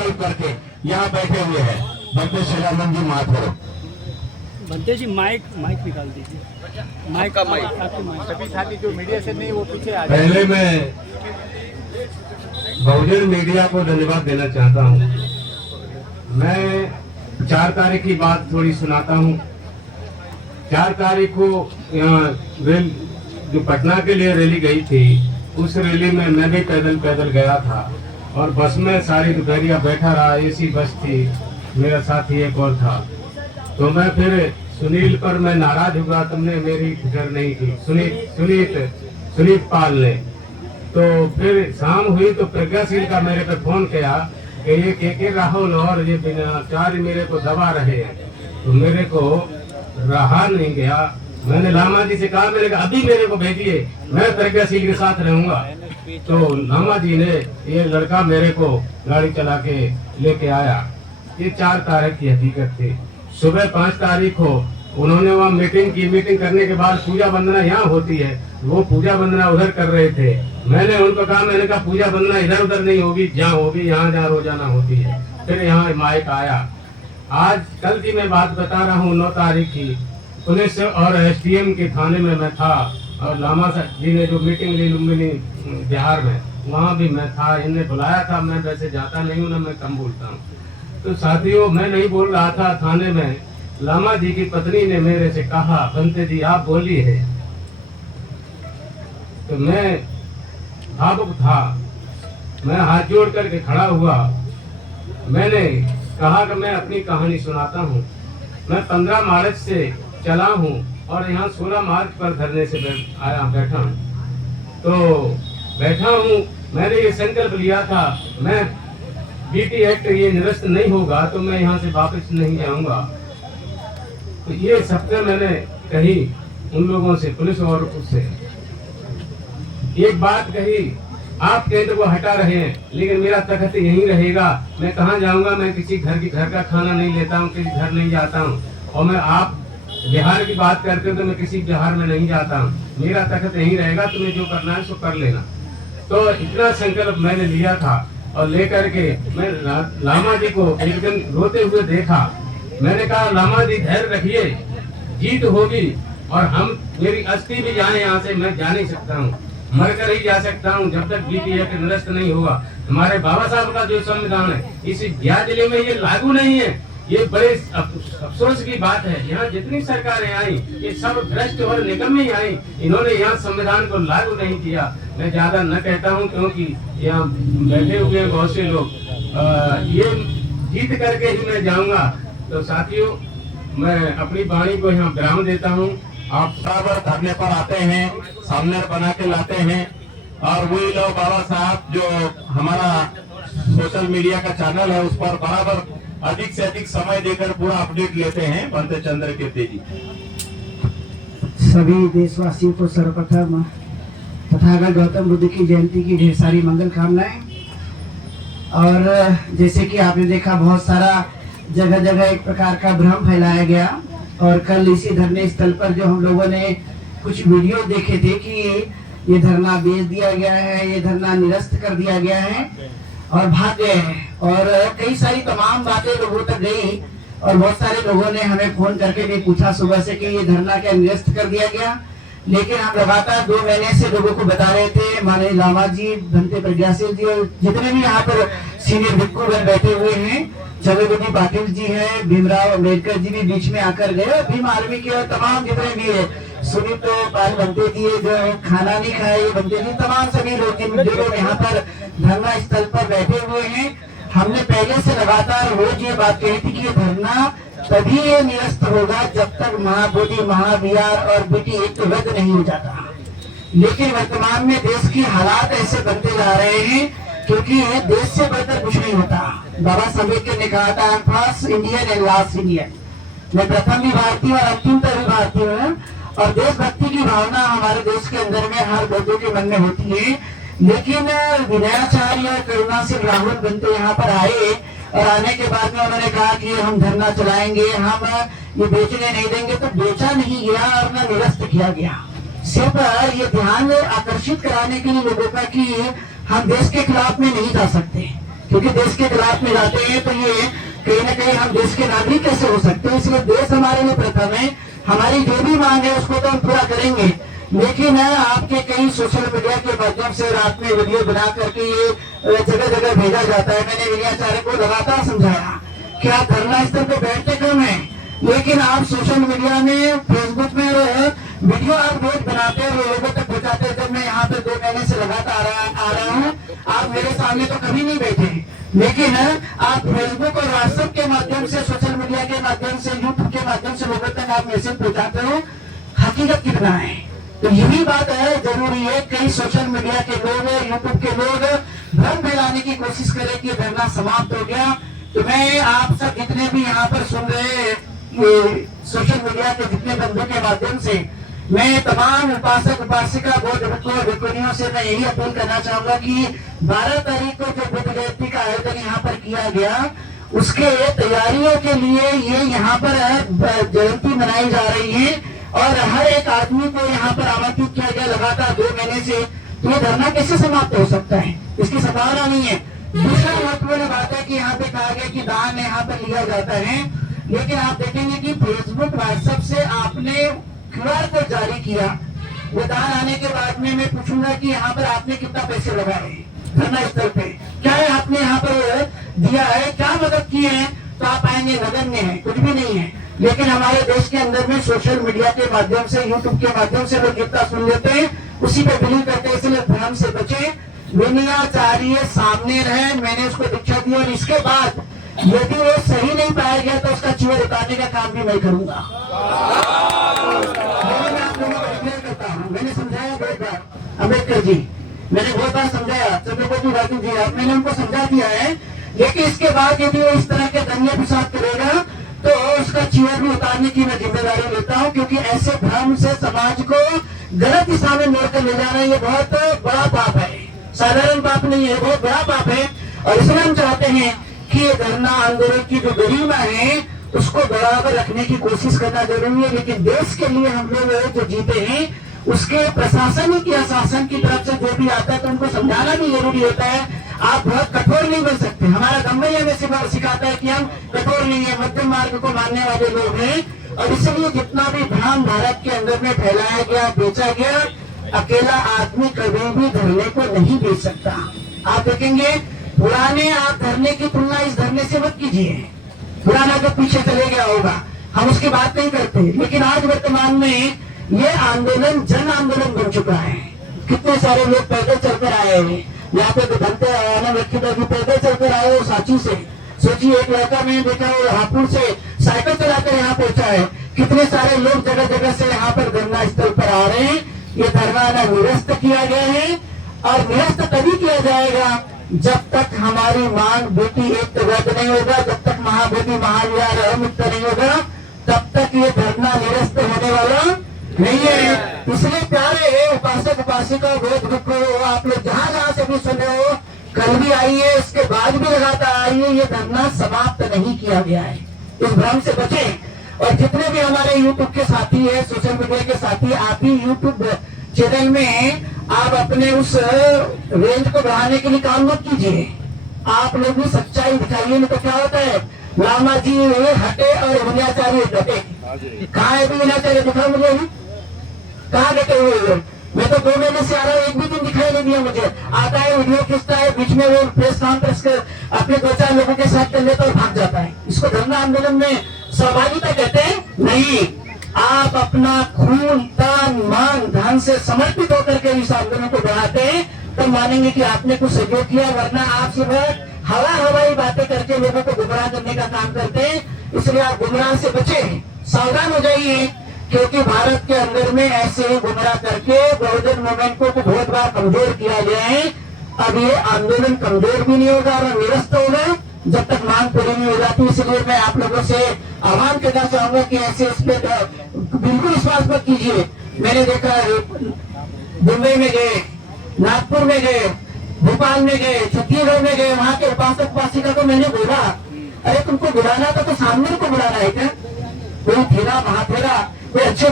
करके यहाँ बैठे हुए हैं बनते शिलानंद जी माथुर। बनते जी माइक निकाल दीजिए। माइक का माइक आपके माइक सभी साथी जो मीडिया से नहीं वो पीछे आ जाए। पहले मैं बहुजन मीडिया को धन्यवाद देना चाहता हूँ। मैं 4 तारीख की बात थोड़ी सुनाता हूँ। 4 तारीख को यहाँ रेल जो पटना के लिए रैली गई थी, उस रैली में मैं भी पैदल गया था और बस में सारी दोपहरिया बैठा रहा। एसी बस थी, मेरा साथी एक और था। तो मैं फिर सुनील पर मैं नाराज हुआ, तुमने मेरी फिक्र नहीं की, सुनीत पाल ने। तो फिर शाम हुई तो प्रज्ञाशील का मेरे पे फोन किया कि ये के राहुल और ये बिनाचार्य मेरे को दबा रहे हैं। तो मेरे को रहा नहीं गया, मैंने लामा जी से कहा, मैंने कहा अभी मेरे को भेजिए, मैं प्रज्ञाशील के साथ रहूंगा। तो लामा जी ने ये लड़का मेरे को गाड़ी चला के लेके आया। ये 4 तारीख की हकीकत थी। सुबह 5 तारीख को उन्होंने वहाँ मीटिंग की। मीटिंग करने के बाद पूजा वंदना यहाँ होती है, वो पूजा वंदना उधर कर रहे थे। मैंने उनको कहा, मैंने कहा पूजा वंदना इधर उधर नहीं होगी, जहाँ होगी यहाँ जहाँ रोजाना होती है। फिर यहाँ माइक आया। आज कल की मैं बात बता रहा हूँ, 9 तारीख की पुलिस और एसडीएम के थाने में मैं था और लामा जी ने जो मीटिंग ली लुम्बिनी बिहार में, वहाँ भी मैं था। इन्हें बुलाया था, मैं वैसे जाता नहीं हूँ ना, मैं कम बोलता हूँ। तो साथियों, मैं नहीं बोल रहा था थाने में। लामा जी की पत्नी ने मेरे से कहा, बनते जी आप बोलिए। तो मैं भावुक था, मैं हाथ जोड़ करके खड़ा हुआ। मैंने कहा कि मैं अपनी कहानी सुनाता हूँ। मैं 15 मार्च से चला हूँ और यहाँ 16 मार्च पर धरने से बैठा हूँ। तो बैठा हूँ, मैंने ये संकल्प लिया था, मैं बीटी एक्ट ये निरस्त नहीं होगा तो मैं यहाँ से वापस नहीं जाऊंगा। तो ये सबसे मैंने कही उन लोगों से, पुलिस और उससे एक बात कही, आप केंद्र को हटा रहे हैं लेकिन मेरा तख्त यहीं रहेगा। मैं कहाँ जाऊंगा, मैं किसी घर का खाना नहीं लेता हूँ, किसी घर नहीं जाता हूँ। और मैं आप बिहार की बात करते हो तो मैं किसी बिहार में नहीं जाता हूँ, मेरा तख्त यहीं रहेगा, तुम्हें जो करना है सो कर लेना। तो इतना संकल्प मैंने लिया था और लेकर के मैं लामा जी को एक दिन रोते हुए देखा। मैंने कहा, लामा जी धैर्य रखिए, जीत होगी और हम मेरी अस्थि भी जाए यहाँ से, मैं जा नहीं सकता हूँ, मरकर ही जा सकता हूँ जब तक बीटी एक्ट निरस्त नहीं हुआ। हमारे बाबा साहब का जो संविधान है इस बिहार जिले में ये लागू नहीं है। ये बड़े अफसोस की बात है, यहाँ जितनी सरकारें आई ये सब भ्रष्ट और निकम्मी ही आई, इन्होंने यहाँ संविधान को लागू नहीं किया। मैं ज्यादा न कहता हूँ क्योंकि यहाँ बैठे हुए हैं बहुत से लोग, ये जीत करके ही मैं जाऊंगा। तो साथियों, मैं अपनी वाणी को यहाँ विराम देता हूँ। आप बराबर धरने पर आते हैं, सामने बना के लाते हैं और वही लोग बाबा साहब जो हमारा सोशल मीडिया का चैनल है उस पर बराबर अधिक से अधिक समय देकर पूरा अपडेट लेते हैं। बनते चंद्र कीर्ति जी। सभी देशवासियों को सर्वप्रथम तथागत गौतम बुद्ध की जयंती की ढेर सारी मंगल कामनाएं। और जैसे कि आपने देखा, बहुत सारा जगह जगह एक प्रकार का भ्रम फैलाया गया और कल इसी धरने स्थल पर जो हम लोगों ने कुछ वीडियो देखे थे कि ये धरना बेच दिया गया है, ये धरना निरस्त कर दिया गया है और भाग गए हैं। और कई सारी तमाम बातें लोगों तक गई और बहुत सारे लोगों ने हमें फोन करके भी पूछा सुबह से कि ये धरना क्या निरस्त कर दिया गया। लेकिन हम लगातार 2 महीने से लोगों को बता रहे थे, माननीय लामा जी, भंते प्रज्ञाशील जी और जितने भी यहाँ पर सीनियर भिक्खुगण बैठे हुए हैं, जगदीश पाटिल जी हैं, भीमराव अम्बेडकर जी भी बीच में आकर गए, भीम आर्मी के और तमाम जितने भी है, सुनीत पाल बनते जी जो खाना नहीं खाए, ये बनते जी, तमाम सभी लोग जो लोग यहाँ पर धरना स्थल पर बैठे हुए हैं। हमने पहले से लगातार रोज ये बात कही थी कि ये धरना तभी ये निरस्त होगा जब तक महाबोधि, महाविहार और बीटी एक्ट रद्द नहीं हो जाता। लेकिन वर्तमान में देश की हालात ऐसे बनते जा रहे हैं क्योंकि देश से बढ़कर कुछ नहीं होता। बाबा साहब अम्बेडकर ने कहा था, first Indian and last Indian, मैं प्रथम भी भारतीय और अंतिम भी भारतीय हूँ। और देशभक्ति की भावना हमारे देश के अंदर में हर लोगों के मन में होती है। लेकिन विनयाचार्य और करुणाशील राहुल बनते यहाँ पर आए और आने के बाद में उन्होंने कहा कि हम धरना चलाएंगे, हम ये बेचने नहीं देंगे। तो बेचा नहीं गया और न निरस्त किया गया, सिर्फ ये ध्यान आकर्षित कराने के लिए लोगों का कि हम देश के खिलाफ में नहीं जा सकते। क्योंकि देश के खिलाफ में जाते हैं तो ये कहीं ना कहीं हम देश के नागरिक कैसे हो सकते हैं। इसलिए देश हमारे लिए प्रथम है, हमारी जो भी मांग है उसको तो हम पूरा करेंगे। लेकिन आपके कई सोशल मीडिया के माध्यम से रात में वीडियो बना करके ये जगह जगह भेजा जाता है। मैंने विनयाचार्य को लगातार समझाया कि आप धरना स्थल पे बैठते कम है, लेकिन आप सोशल मीडिया में फेसबुक में वीडियो आप रोज बनाते हैं, लोगों तक पहुंचाते हैं। जब मैं यहाँ पे 2 महीने से लगातार आ रहा हूँ, आप मेरे सामने तो कभी नहीं बैठे, लेकिन आप फेसबुक और व्हाट्सएप के माध्यम से, सोशल मीडिया के माध्यम से, यूट्यूब के माध्यम से लोगों तक आप मैसेज पहुंचाते हो। हकीकत कितना है, तो यही बात है, जरूरी है कई सोशल मीडिया के लोग, यूट्यूब के लोग भ्रम फैलाने की कोशिश करें कि धरना समाप्त हो गया। तो मैं आप सब जितने भी यहाँ पर सुन रहे सोशल मीडिया के जितने बंधुओं के माध्यम से, मैं तमाम उपासक उपासिका बौद्ध भिक्षुनियों से मैं यही अपील करना चाहूंगा कि 12 तारीख को जो बुद्ध जयंती का आयोजन यहाँ पर किया गया, उसके तैयारियों के लिए ये यहाँ पर जयंती मनाई जा रही है और हर एक आदमी को यहाँ पर आमंत्रित किया गया लगातार 2 महीने से। तो ये धरना कैसे समाप्त हो सकता है, इसकी संभावना नहीं है। दूसरा महत्वपूर्ण बात है कि यहाँ पे कहा गया कि दान यहाँ पर लिया जाता है, लेकिन आप देखेंगे कि फेसबुक व्हाट्सएप से आपने QR कोड जारी किया, वो दान आने के बाद में मैं पूछूंगा कि यहाँ पर आपने कितना पैसे लगाए धरना स्थल पे, क्या है आपने यहाँ पर दिया है, क्या मदद की है, तो आप आएंगे नगण्य है, कुछ भी नहीं है। लेकिन हमारे देश के अंदर में सोशल मीडिया के माध्यम से, यूट्यूब के माध्यम से लोग जितना सुन लेते हैं उसी पे बिलीव करते हैं, इसलिए भ्रम से बचे। विनयाचार्य सामने रहे, मैंने उसको दीक्षा दी और इसके बाद यदि वो सही नहीं पाया गया तो उसका चीवर उतारने का काम भी मैं करूंगा। मैं आप लोगों को डिक्लेयर करता हूँ, मैंने समझाया बहुत बार अम्बेडकर जी, मैंने बहुत बार समझाया चंद्रकांत राजू जी, आप मैंने उनको समझा दिया है। लेकिन इसके बाद यदि वो इस तरह के दंगे फसाद करेगा तो उसका चीवर भी उतारने की मैं जिम्मेदारी लेता हूँ, क्योंकि ऐसे भ्रम से समाज को गलत दिशा में मोड़कर ले जाना ये बहुत बड़ा पाप है, साधारण पाप नहीं है, बहुत बड़ा पाप है। और इसलिए हम चाहते हैं कि ये धरना आंदोलन की जो गरिमा है उसको बराबर रखने की कोशिश करना जरूरी है। लेकिन देश के लिए हम लोग जो जीते हैं उसके प्रशासनिक या शासन की तरफ से जो भी आता है तो उनको समझाना भी जरूरी होता है। आप बहुत कठोर नहीं बन सकते, हमारा गम्भैया में सिखाता है कि हम कठोर नहीं है, मध्यम मार्ग को मानने वाले लोग हैं। और इसलिए जितना भी भ्रम भारत के अंदर में फैलाया गया, बेचा गया, अकेला आदमी कभी भी धरने को नहीं बेच सकता। आप देखेंगे पुराने आप धरने की तुलना इस धरने से मत कीजिए, पुराना जो पीछे चले गया होगा हम उसकी बात नहीं करते, लेकिन आज वर्तमान में ये आंदोलन जन आंदोलन बन चुका है। कितने सारे लोग पैदल चलकर आए हैं, यहाँ पे बनते आना व्यक्ति पैदल चलकर आए हो सांची से, सोचिए एक लड़का मैंने देखा वो हापुड़ से साइकिल चलाकर यहाँ पहुंचा है। कितने सारे लोग जगह जगह से यहाँ पर धरना स्थल पर आ रहे हैं। ये धरना निरस्त किया गया है और निरस्त तभी किया जाएगा जब तक हमारी मांग बेटी एक रद्द नहीं होगा, जब तक महाबोधि महाविहार मुक्त नहीं होगा तब तक ये धरना निरस्त होने वाला नहीं है। इसलिए प्यारे उपासक उपासिका बौद्ध भिक्षु, आप लोग जहाँ जहाँ से भी सुन रहे हो, कल भी आइए, इसके बाद भी लगातार आइए, ये धरना समाप्त नहीं किया गया है। इस भ्रम से बचें। और जितने भी हमारे यूट्यूब के साथी है, सोशल मीडिया के साथी, आप ही यूट्यूब चैनल में आप अपने उस रेंज को बढ़ाने के लिए काम मत कीजिए, आप लोग भी सच्चाई दिखाइए। नहीं तो क्या होता है, लामा जी हटे और विनयाचार्य डटे। कहाँ है विनयाचार्य, दिखा मुझे, कहाँ डटे हुए? मैं तो 2 महीने से आ रहा हूँ, एक भी दिन दिखाई नहीं दिया मुझे। आता है वीडियो खींचता है, बीच में वो प्रेस कॉन्फ्रेंस कर अपने 2-4 लोगों के साथ कर लेता और भाग जाता है। इसको धरना आंदोलन में सहभागिता कहते हैं? नहीं, आप अपना खून तन मन धन से समर्पित होकर के इस आंदोलन को बढ़ाते हैं तो मानेंगे कि आपने कुछ सहयोग किया, वरना आप सिर्फ हवाई बातें करके लोगों को गुमराह करने का काम करते हैं। इसलिए आप गुमराह से बचें, सावधान हो जाइए, क्योंकि भारत के अंदर में ऐसे ही गुमराह करके बहुजन मूवमेंट को बहुत बार कमजोर किया गया है। अब ये आंदोलन कमजोर भी नहीं होगा और निरस्त होगा जब तक मांग पूरी नहीं हो जाती। इसलिए मैं आप लोगों से आह्वान करना चाहूंगा कि ऐसे इस पे बिल्कुल विश्वास मत कीजिए। मैंने देखा मुंबई में गए, नागपुर में गए, भोपाल में गए, छत्तीसगढ़ में गए, वहाँ के उपासक उपासिका को मैंने बोला, अरे तुमको बुलाना था तो सामने को बुलाना है क्या? कोई थेरा महाथेरा, कोई अच्छे